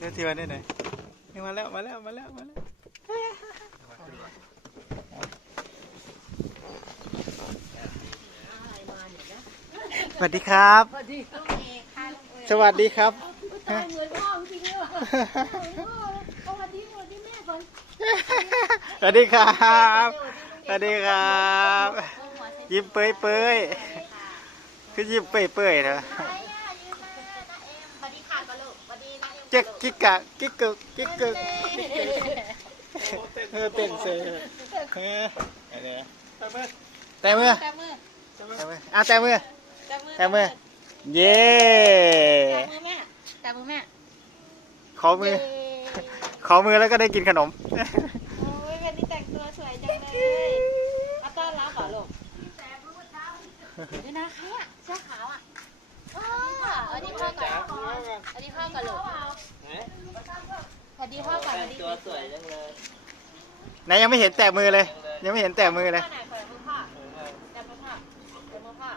เดี๋ยวทีวันได้ไหนนี่มาแล้วมาแล้วมาแล้วมาแล้วสวัสดีครับ สวัสดีลุงเอกค่ะลุงเอกสวัสดีครับตายเหมือนพ่อจริงๆเลยว่ะสวัสดีสวัสดีแม่ก่อนสวัสดีครับ สวัสดีครับ ยิ้มเปื่อยเปื่อยๆคือยิ้มเปื่อยเปื่อยๆนะใครอะ เจ๊กกิ๊กกะกิ๊กกึกกิ๊กกึกเออเต้นเซ่เอออะไรนะแต่มือแต่มือแต่มืออะแต่มือแต่มือแต่มือเย้แต่มือแม่แต่มือแม่ขอมือขอมือแล้วก็ได้กินขนมโอ้ยวันนี้แต่งตัวสวยจังเลยเอาต้อนรับเหรอลูกนี่นะใครอะเสื้อขาวอะาสวัสดีพ่อก่อนสวัสดีพ่อก่อนลูกสวัสดีพ่อก่อนสวัสดีตัวสวยจังเลยไหนยังไม่เห็นแตะมือเลย ยังไม่เห็นแตะมือเลยพ่อไหนเปิดมือพ่อจับมือพ่อจับมือพ่อ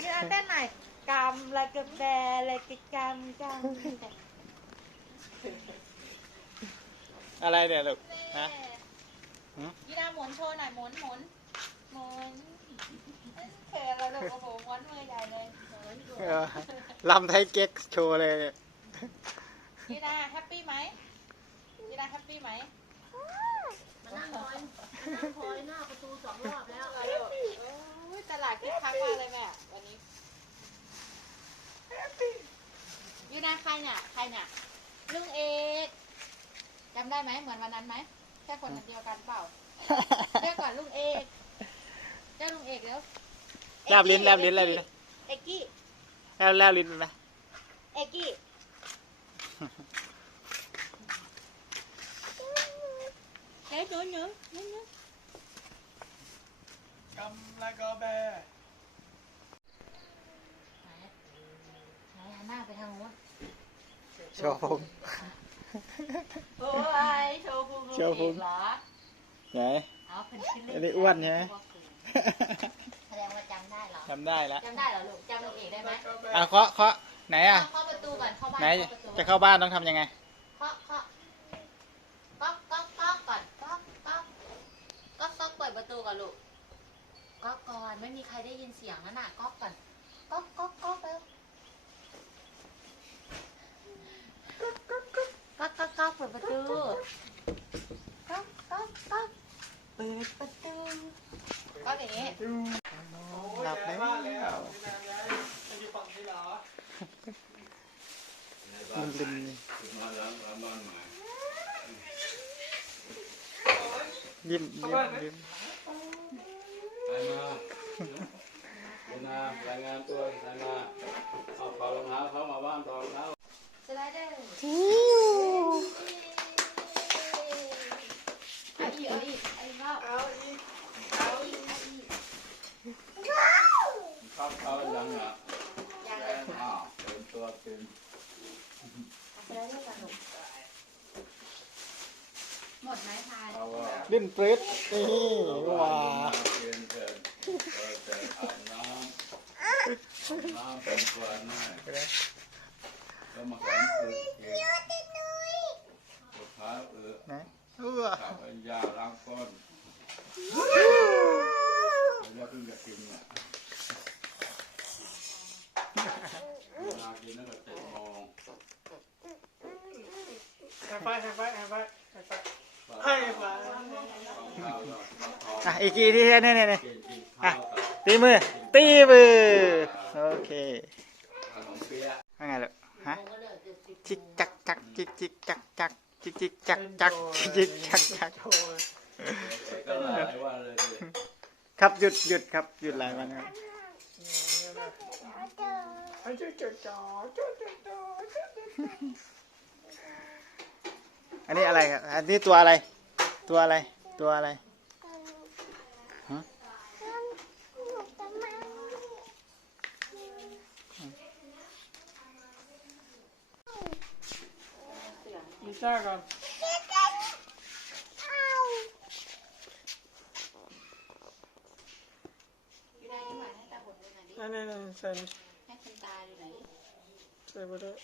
นี่เอาเต้นหน่อยกำละกะแบละกะกำกำอะไรเนี่ยลูกฮะหืม ยีนาหมุนโชว์หน่อยหมุนหมุนหมุนเขินแล้วลูกโอ้โหม้วนมือใหญ่เลยหมุนดูเออลำไทยเก๊กโชว์เลยเนี่ยยีนาแฮปปี้ไหมยีนาแฮปปี้ไหมมานั่งคอยนั่งคอยหน้าประตูสองรอบแล้วโอ้ยตลาดคึกคักมากเลยแม่วันนี้ยีนาใครเนี่ยใครเนี่ยลุงเอกจำได้ไหมเหมือนวันนั้นไหม ใช่คนเดียวกันเปล่าเรียกก่อนลุงเอกเจ้าลุงเอกเดี๋ยวแลบลิ้นแลบลิ้นแลบลิ้นเอกกี้แลบแลบลิ้นไหมเอกกี้เฮ้ยหนูหนูหนูหนูกำละกอแบไหนไหนหันหน้าไปทางโน้นโชว์ผม โอ้ยโชว์พุงลุงโชว์พุเองกเหรอไหนเอาเป็นชิ้นเล็กอันนี้อ้วนใช่ไหมแสดงว่าจำได้เหรอจำได้แล้วจำได้เหรอลูกจำลุงเอกได้ไหมอะเคาะเคาะไหนอะเข้าประตูก่อนเข้าบ้านไหนเข้าประตูจะเข้าบ้านต้องทำยังไงเคาะเคาะก๊อกก๊อกก๊อกก่อนก๊อกก๊อกก๊อกก๊อกเปิดประตูก่อนลูกก๊อกก่อนไม่มีใครได้ยินเสียงนั่นน่ะก๊อกก่อนก๊อกก๊อกก๊อกไป ก๊อกก๊อกก๊อกเปิดประตูก๊อกก๊อกก๊อกเปิดประตูก๊อกอย่างนี้หลับแล้วมันลินยิ้มยิ้มยิ้มใครมาคุณนารายงานตัวใครมาเอาเป่ารองเท้าเขามาบ้านตอรองเท้า ไลเดอร์เอาอีกเอาอีกเอาอีกรอบเอาอีกเอาอีกเอาอีกเข้าเขายังอะยังแล้เลยวอ้าวเต็มตัวเต็มสไลเดอร์กันหนูหมดไหมทายเขาว่าลิ้นปริ๊ดนี่ว้าเปลี่ยนเถิดเออเถิดอาบน้ำน้ำเป็นตัวน้อย แล้วมาขอนอึเองปวดขาเออไหนอู้วขับไปยาล้างก้นแล้วเพิ่งจะกินอะเวลากินนั่นก็เจ็ดโมงให้ไฟให้ไฟให้ไฟให้ไฟให้มาข้าวก็มาทอดอะอีกทีที่นี่นี่นี่กินกินข้าวกับตีมือตีมือโอเคขนมเปี๊ยะ ว่าไงลูก ฮะจิกจักจักจิกจิกจักจักจิกจิกจักจักจิกจิกจักจักก็หลายวันเลยครับหยุดหยุดครับหยุดหลายวันครับอันนี้อะไรครับ อันนี้ตัวอะไร ตัวอะไร ตัวอะไร ลิซ่าก่อนอยู่ไหนอันนี้นี่ใส่นี่ให้คุณตาดูหน่อยดิใส่ไปด้วย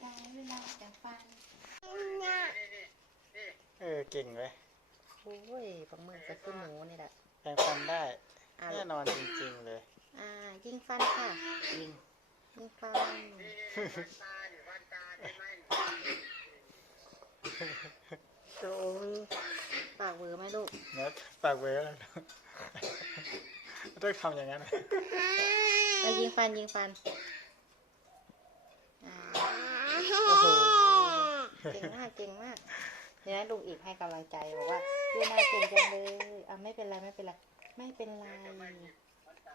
ได้เวลาจะฟันเออเก่งเลยโอ้ยปังมือก็คือหนูนี่แหละแปรงฟันได้อะแน่นอนจริงๆเลย อ่า ยิงฟันค่ะ ยิง ยิงฟัน โจยปากเวอร์ไหมลูกเนื้อปากเวอแล้วต้องทำอย่างนั้นไปยิงฟันยิงฟันอ่าโอ้โหเก่งมากเก่งมากเดี๋ยวนะลุงอีกให้กำลังใจบอกว่าดูนายเก่งจังเลยอะไม่เป็นไรไม่เป็นไรไม่เป็นไร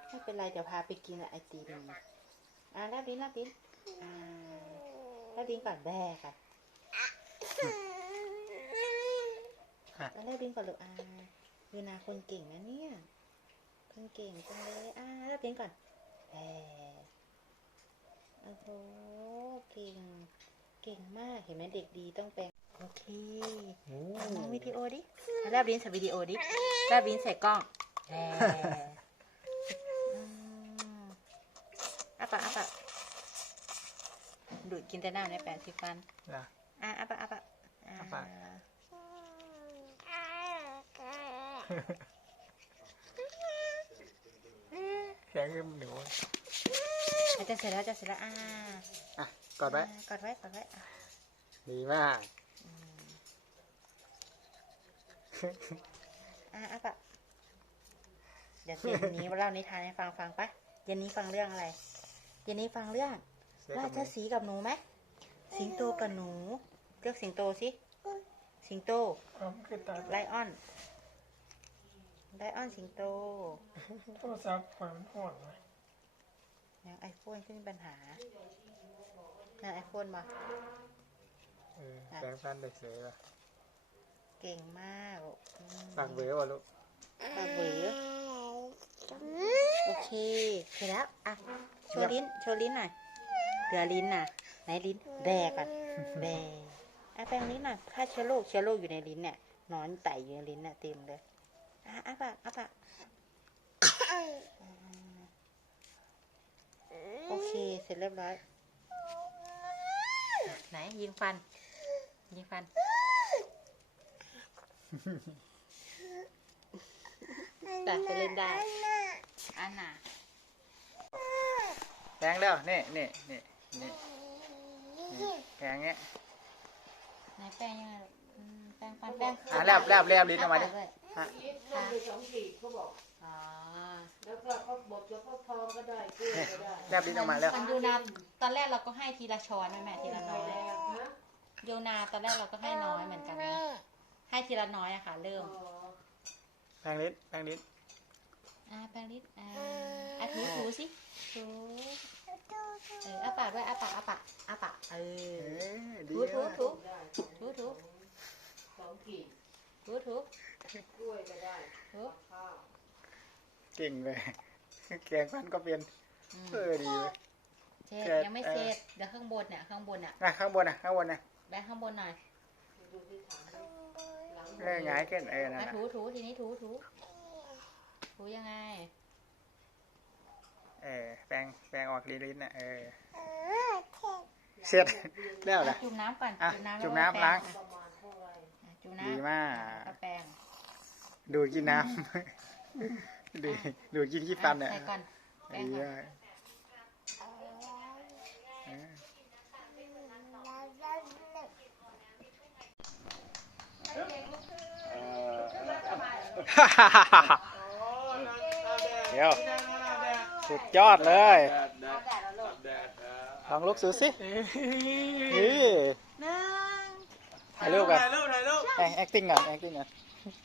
ไม่เป็นไรเดี๋ยวพาไปกินไอติมอะรับดินรับดินอ่ารับดินก่อนแบ่ค่ะ แล้วรับดินก่อนลูกอ่าดูนาคนเก่งนะเนี่ย คนเก่งจังเลยอ่ารับดินก่อนแบ่โอ้โหเก่ง เก่งมาก เห็นไหมเด็กดีต้องแปลงโอเคโอ้มองวิดีโอดิแลบลิ้นใส่วิดีโอดิแลบลิ้นใส่กล้องแหมอืมอะปะอะปะดูดกินแต่น้ำในแปรงสีฟันนะอะอะปะอะปะอะอะ ปะแข็งคือหนูอะจะเสร็จแล้วจะเสร็จแล้วอะอะกอดไว้อะกอดไว้กอดไว้อะดีมาก อะอะปะเดี๋ยวเย็นนี้เล่านิทานให้ฟังฟังปะเย็นนี้ฟังเรื่องอะไรเย็นนี้ฟังเรื่องเสื้อรากับชมือสีห์กับหนูไหมสิงโตกับหนู เลือกสิงโตสิสิงโตอ๋อคือตาไลออน ไลออนสิงโตโทรศัพท์ปล่อยมันห่อนไหมยังไอโฟนขึ้นปัญหายังไอโฟนมาเออแปรงฟันได้เสยป่ะเก่งมากอืมปากเบื่อวะลูกปากเบือโอเคเสร็จแล้วอะโชว์ลิ้นโชว์ลิ้นหน่อยเหลือลิ้นน่ะ ไหนลิ้นแบก่อนแบอะแปรงลิ้นหน่อยถ้าเชื้อโรคเชื้อโรคอยู่ในลิ้นเนี่ยหนอนไต่อยู่ในลิ้นน่ะเต็มเลย อะอะปากอะปากโอเค เสร็จเรียบร้อย ไหนยิงฟัน ยิงฟัน แต่ไปเล่นได้อันน่ะแปรงแล้วนี่นี่นี่นี่นี่แปรงเงี้ยไหนแป้งยังไงอืมแป้งฟันแป้งอะแลบแลบแลบลิ้นออกมาดิด้วย ฮะลงไปสองขีดเขาบอก อ๋อแล้วก็เขาบดแล้วก็ทองก็ได้กล้วยก็ได้แลบลิ้นออกมาแล้ว มันยูนาตอนแรกเราก็ให้ทีละช้อนแม่แม่ทีละน้อยแรงนะโยนาตอนแรกเราก็ให้น้อยเหมือนกันนะให้ทีละน้อยอะค่ะ เริ่ม อ๋อแปรงลิ้นแปรงลิ้นอ่าแป้งลิดอ่าอะถูถูสิถูเอออาปากด้วยอาปากอาปากอาปากเอเออ อดีถูถูมากถู ได้ถูถู สองขีดถูถู กล้วยก็ได้ถูข้าวเก่งเลย แกงฟันก็เป็นอืมเออดีเลยเสร็จเสร็จยังไม่เออเสร็จเดี๋ยวข้างบนเนี่ยข้างบนอะนะข้างบนนะข้างบนนะแบะข้างบนหน่อยดูที่ถามดิหลังเออหงายขึ้นเออนั่นมาน่ะถูถูทีนี้ถูถูถูยังไง เออแปรงแปรงออกลิ้นๆน่ะเออเสร็จแล้วล่ะจุ่มน้ำก่อนอะจุ่มน้ำจุ่มแวน้ำล้างประมาณเท่าไหร่อะจุ่มน้ำดีมากแล้วแปรง ดูดกินน้ำ ดูดูดกินขี้ฟันเนี่ยใส่ก่อนแปรงดีก่อนมากเออเดี๋ยว สุดยอดเลยแดดแดดแดดเอ่อลองลุกสูสินี่หนึ่งถ่ายรูปกันแอค acting ก่อน acting ก่อน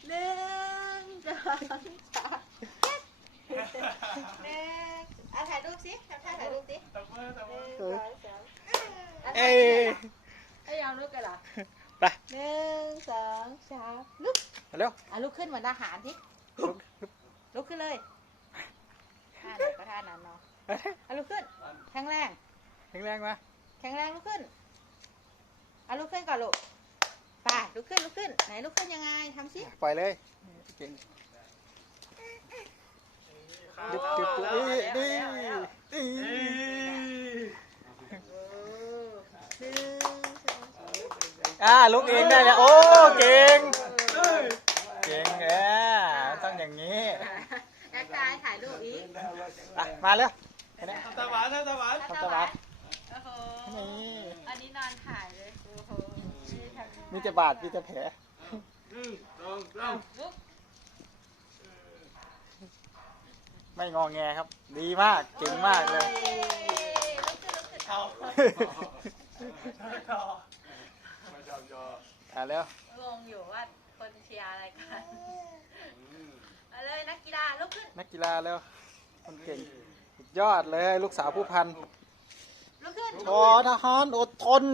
หนึ่งสองสาม หนึ่งเอาถ่ายรูปสิทำท่าถ่ายรูปสิเอ้ยให้ยอมลุกกันเหรอไปหนึ่งสองสามลุกเร็วอะลุกขึ้นเหมือนทหารสิลุกลุกลุกขึ้นเลยท่าไหนก็ท่านั้นเนาะอะลุกขึ้น แข็งแรง แข็งแรงๆมาแข็งแรงลุกขึ้นอะลุกขึ้นก่อนลูก ไปลุกขึ้นลุกขึ้น ไหนลุกขึ้นยังไงทำสิปล่อยเลยเก่งดึบดึบนี่นี่นี่อ่าลุกเองได้แล้วโอ้เก่งเก่งเออต้องอย่างนี้แอดกายถ่ายรูปอีกอะมาเร็วเห็นไหมตะวันตะวันทำตะวันโอ้โหนี่อันนี้นอนถ่ายเลยโอ้โห มีแต่บาดมีแต่แผลต้องต้องลุกไม่งอแงครับ ดีมากเก่งมากเลยลุกขึ้นลุกขึ้นเอาอะเร็วงงอยู่ว่าคนเชียร์อะไรกันเอาเลยนักกีฬาลุกขึ้น นักกีฬาเร็วคนเก่งสุดยอดเลยลูกสาวผู้พันลุกขึ้น ทอทหารอดทน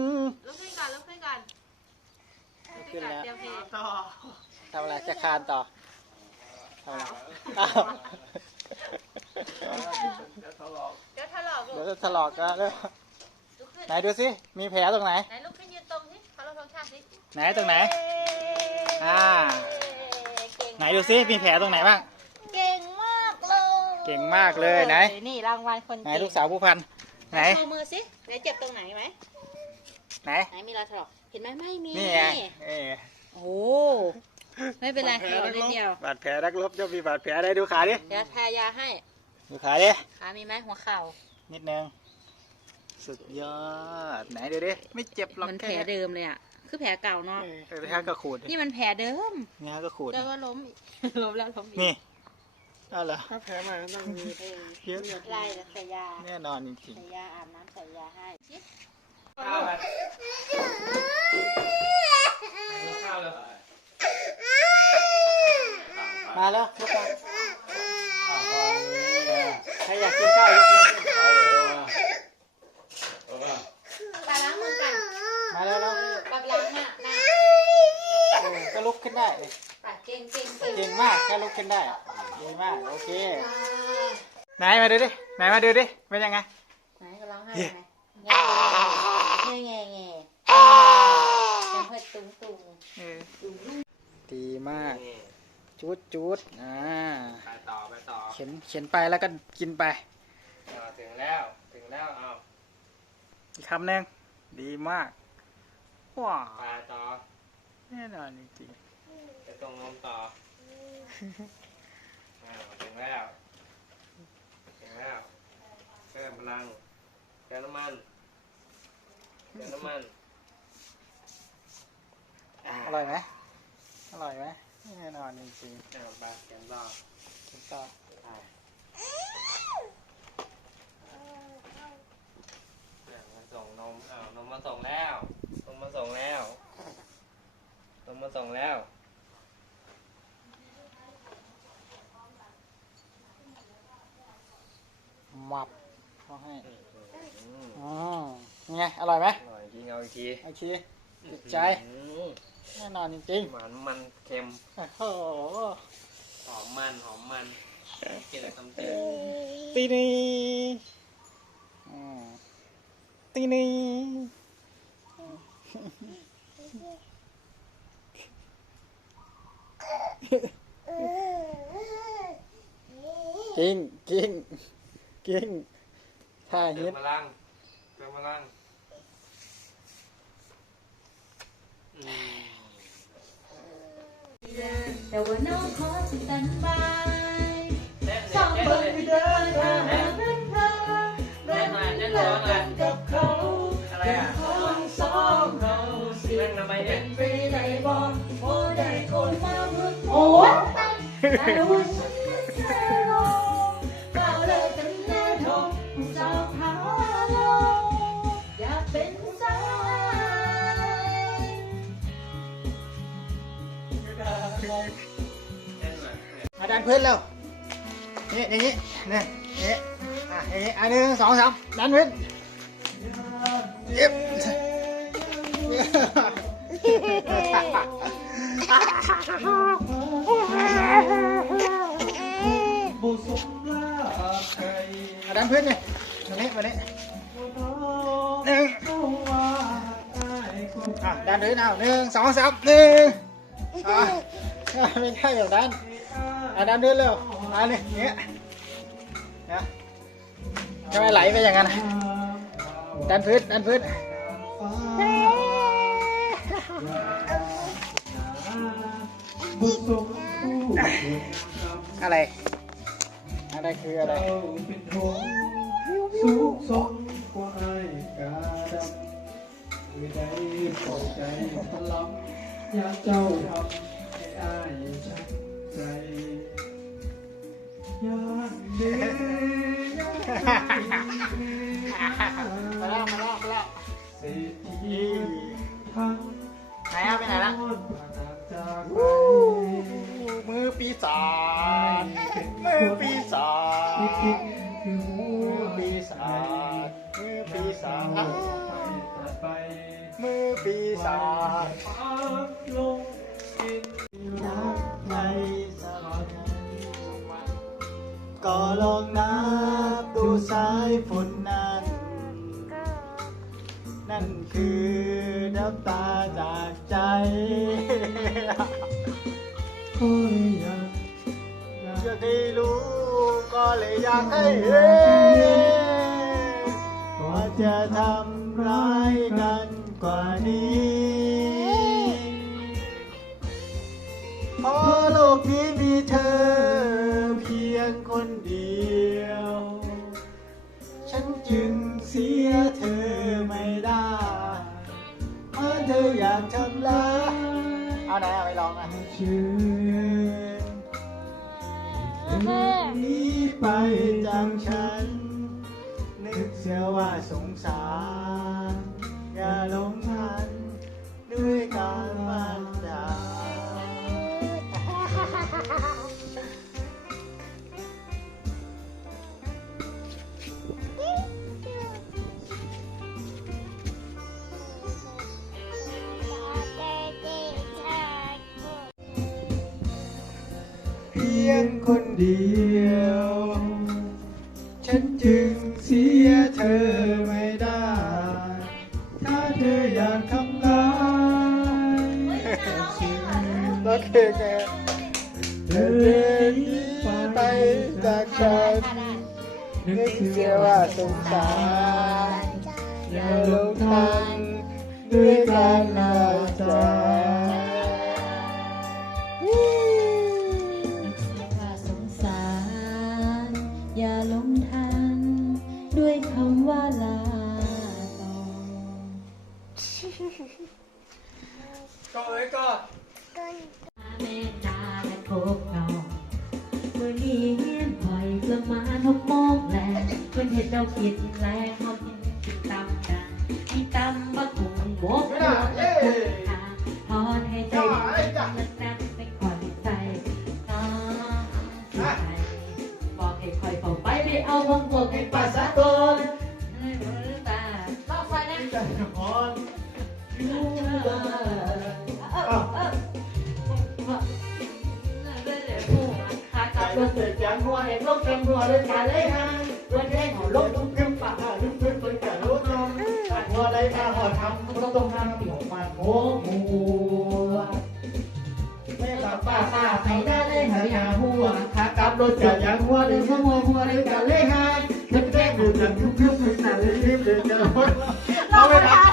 ลุกขึ้นก่อนลุกขึ้นก่อนลุก ขึ้นก่อนเตรียมเพลงต่อทำอะไรจะคานต่อทำอะไรอ้าวเดี๋ยวถลอกลูเดี๋ยวกจะถลอกนะเร็วลุกขึ้น ไหนดูสิมีแผลตรงไหน ไหนลุกขึ้นยืนตรงสิเขาเราทงชาติสิไหนตรงไหน อ่า เก่งไหนดูสิมีแผลตรงไหนบ้าง เก่งมากเลยเก่งมากเลยไหน นี่รางวัลคนไหนเก่งลูกสาวผู้พัน ไหน โชว์มือสิไหนเจ็บตรงไหนไหมไหน ไหนมีรอยถลอก เห็นไหมไม่มีนี่ไงเอ้ยโอ้ไม่เป็นไรเราเล่นเดียวบาดแผลนักรบจะมีบาดแผลได้ดูขาดิเดี๋ยวทายาให้ดูขาดิขามีไหมหัวเข่านิดนึงสุดยอดไหนดูดิไม่เจ็บหรอกมันแผลค่นี้เดิมเลยอะคือแผลเก่าเนาะเออไปทางกระขูดดินี่มันแผลเดิมงาก็ขูดแล้วก็ล้มอีกล้มแล้วล้มอีกนี่เอาเหรอถ้าแพ้มาต้องมีเออเยอะไล่แล้วใส่ยาแน่นอนจริงใส่ยาอาบน้ำใส่ยาให้ชิ ข้าวข้าวเลยๆมาแล้วลุกมาใครอยากกินข้าวยกมือขึ้นไปล้างมือกันมาแล้วแล้วไปล้างหน้าหน้าเออก็ลุกขึ้นได้ไปเก่งเก่งเก่งเก่งมากแค่ลุกขึ้นได้ดีมากโอเค ไหนมาดูดิ ไหนมาดูดิ เป็นยังไง ไหนก็ร้องไห้ไหมแง่แง่แง่ยังเพิ่ตุ้งตุ้ง เออดีมากจุดจุดอ่า ไปต่อไปต่อเขียนเขียนไปแล้วก็กินไปถึงแล้วถึงแล้วเอาอีกคำหนึ่งดีมาก ว้าวไปต่อแน่นอนจริงไปตรงนมต่อถึงแล้วถึงแล้วเติมพลังเติมน้ำมันเติมน้ำมันๆ อร่อยไหมอร่อยไหมแน่นอนจริงเอาไปเติมต่อๆกินต่อมาส่งนมอ้าวนมมาส่งแล้วนมมาส่งแล้วนมมาส่งแล้วมับเขาให้อืมอ๋อยังไงอร่อยไหมอร่อยจริงเอาอีกที โอเคติดใจอืม แน่นอนจริงหวานมันเค็มๆโอ้โหหอมมันหอมมันกินอะไรคำเตือนตีนี่อืมตีนี่จริงจริงจริงท่าเติฮิมตพลังเติมพลังอืม แต่ว่าน้องขอสแตนบายสองเบอร์เลดยเดินทางเป็นเธอเต้นมาเต้นร้องอะกับเขาอะไรอะของสองเราสิเป็นทำไมเนี่ยไปไหนบอกโอ้ได้คนมาเมื่อโอ้ยแต่ว่าฉั มาดันพื้นเร็วนี่อย่างนี้นี่นี่อะอย่างนี้อันหนึ่งสองสามดันพื้นเย็บมาดันพื้นนี่มานี้มานี้หนึ่งอะดันพื้นเอาหนึ่งสองสามหนึ่งอะไม่ใช่แบบนั้น อะดันพื้นเร็วมาเนี่เงี้ยนะทำไมไหลไปอย่างนั้นดันพื้นดันพื้นอะไร อะไรคืออะไรส์สูงส่งกว่าไอ้กาดำไม่ได้ปล่อยใจพลังอยากเจ้าทำให้อ้ายชักใจ มาแล้วมาแล้วมาแล้วเศรษฐีทั้งไหนอะไปไหนละคนผ่านจากไปมือปีศาจมือปีศาจมือปีศาจมือปีศาจมือปีศาจ ก็ลองนับดูสายฝนนั้น นั่นคือน้ำตาจากใจคอยอยากอยากให้รู้ก็เลยอยากให้เห็นว่าจะทำร้ายกันกว่านี้ เอาไหนเอาไปลองอะชื่นหนีไปไปจาจากกฉัฉันนนึกเสียว่าสงสาร อย่าหลง ง ด้วยคำว่าลาก่อนก็เลยก็แม่ตาและโคกน้องมื่อนี้เฮียนคอยประมาณหกโมงแลงเพิ่นเห็นเราคิดแรง รถเกิดจากหัวเห็นลบกันหัวเลยการเลยฮะรถแห้งหัวลบทุกขึ้นปากลุกขึ้นเป็นการรถน้องปากหัวไรมาหัวทำก็ต้องทำหัวมันโอ้หัวแม่กับป้าป้าไปได้เลยหายาหัวขากลับรถจากยางหัวเลยหัวหัวหัวเลยการเลยฮะรถแห้งดูกันทุกขึ้นเป็นการเลยรีบเลยจะรถเราไม่ทัน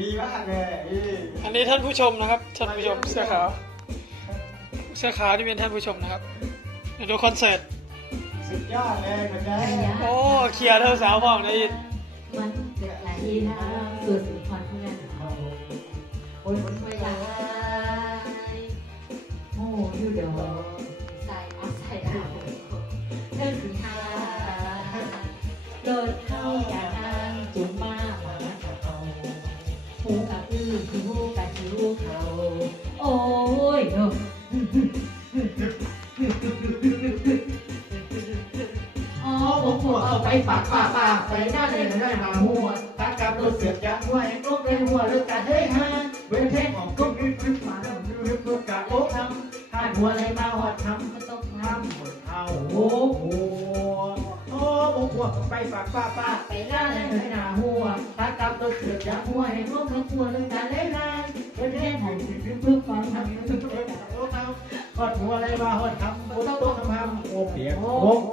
ดีมากเลยอันนี้ท่านผู้ชมนะครับ ท่านผู้ชมเสื้อขาว เสื้อขาวที่เป็นท่านผู้ชมนะครับเดี๋ยวดูคอนเสิร์ต สุดยอดเลยคุณยายโอ้ เคลียร์เธอสาวพร้อมนะอินมันเกิดอะไรนะ อ๋อผมหัวเอาไปฝากป้าป้าไปหน้าเลยได้มาหัวตากับรถเสียบยางหัวไอ้ลูกในหัวเลือกกันเฮ้ฮะเว้นเท่งของกุ๊กอึ๊กอึ๊กมาแล้วอึ๊กอึ๊กกะโอ๊กทำถ้าหัวอะไรมาหอดทำก็ต้องทำหมดเอาโอ้โหโอ้ผมหัวเอาไปฝากป้าป้าไปหน้าเลยได้มาหัวตากับรถเกิดจากหัวให้พวกเขาควเรื่องการเล่นงานเพื่อเรียนให้ถึงเพื่อความทำถึงเพื่ อฮอดหัวอะไรมาฮอดคำบนโต๊ะทำคำโอ้เปียกโอ้โห